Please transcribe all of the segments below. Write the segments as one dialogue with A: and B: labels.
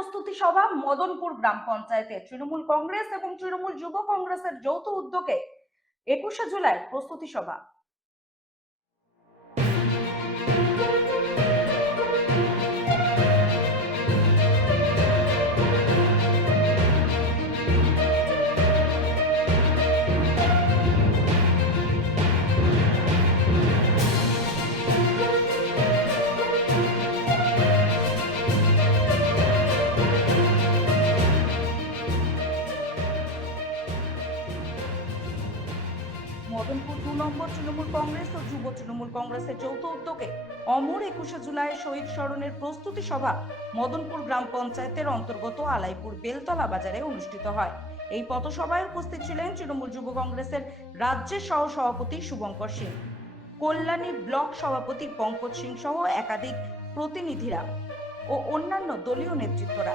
A: প্রস্তুতি সভা মদনপুর গ্রাম পঞ্চায়েতে তৃণমূল কংগ্রেস এবং তৃণমূল যুব কংগ্রেসের যৌথ উদ্যোগে একুশে জুলাই প্রস্তুতি সভা। মদনপুর দু নম্বর তৃণমূল কংগ্রেস ও যুব তৃণমূল কংগ্রেসের যৌথ উদ্যোগে অমর একুশে জুলাই শহীদ স্মরণের প্রস্তুতি সভা মদনপুর গ্রাম পঞ্চায়েতের অন্তর্গত আলাইপুর বেলতলা বাজারে অনুষ্ঠিত হয়। এই পথসভায় উপস্থিত ছিলেন তৃণমূল যুব কংগ্রেসের রাজ্যের সহ সভাপতি শুভঙ্কর সিং, কল্যাণী ব্লক সভাপতি পঙ্কজ সিং সহ একাধিক প্রতিনিধিরা ও অন্যান্য দলীয় নেতৃত্বরা।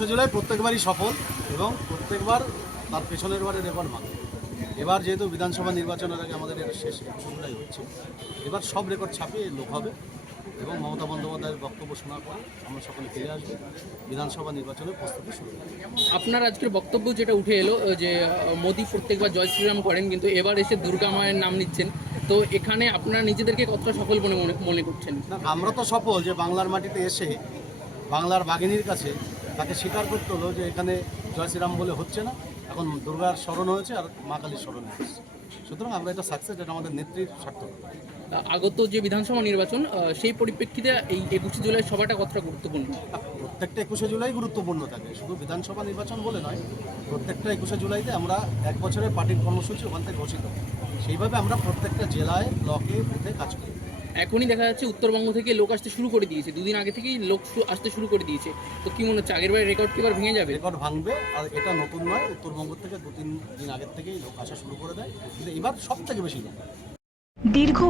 B: একুশে জুলাই প্রত্যেকবারই সফল এবং প্রত্যেকবার তার পেছনের বারে রেকর্ড ভাঙে এবার যেহেতু বিধানসভা নির্বাচনের আগে আমাদের এটা শেষ একুশে জুলাই হচ্ছে এবার সব রেকর্ড ছাপিয়ে লোক হবে এবং মমতা বন্দ্যোপাধ্যায়ের বক্তব্য শোনার পর আমরা সকলে ফিরে আসব বিধানসভা নির্বাচনের প্রস্তুতি শুরু
C: আপনার আজকের বক্তব্য যেটা উঠে এলো যে মোদী প্রত্যেকবার জয় শ্রীরাম করেন কিন্তু এবার এসে দুর্গা মায়ের নাম নিচ্ছেন। তো এখানে আপনারা নিজেদেরকে কতটা সফল মনে মনে- মনে করছেন?
B: আমরা তো সফল যে বাংলার মাটিতে এসে বাংলার বাঘিনীর কাছে তাকে স্বীকার করতে হলো যে এখানে জয় শ্রীরাম বলে হচ্ছে না। এখন দুর্গার স্মরণ হয়েছে আর মা কালীর স্মরণ হয়েছে। সুতরাং আমরা এটা সাকসেস এটা আমাদের নেত্রীর সার্থক।
C: আহ, আগত যে বিধানসভা নির্বাচন সেই পরিপ্রেক্ষিতে এই একুশে জুলাই সভাটা কতটা গুরুত্বপূর্ণ?
B: প্রত্যেকটা একুশে জুলাই গুরুত্বপূর্ণ থাকে। শুধু বিধানসভা নির্বাচন বলে নয় প্রত্যেকটা একুশে জুলাইতে আমরা এক বছরের পার্টির কর্মসূচি ওখান থেকে ঘোষিত। সেইভাবে আমরা প্রত্যেকটা জেলায় ব্লকে বুথে কাজ করি।
C: এখনই দেখা যাচ্ছে উত্তরবঙ্গ থেকে লোক আসতে শুরু করে দিয়েছে। দুদিন আগে থেকেই লোক আসতে শুরু করে দিয়েছে। তো কি মনে হচ্ছে আগের বারে রেকর্ড কি ভেঙে যাবে?
B: রেকর্ড ভাঙবে আর এটা নতুন নয় উত্তরবঙ্গ থেকে দু তিন দিন আগের থেকেই লোক আসা শুরু করে দেয়। কিন্তু এবার সব থেকে বেশি লোক।
A: দীর্ঘ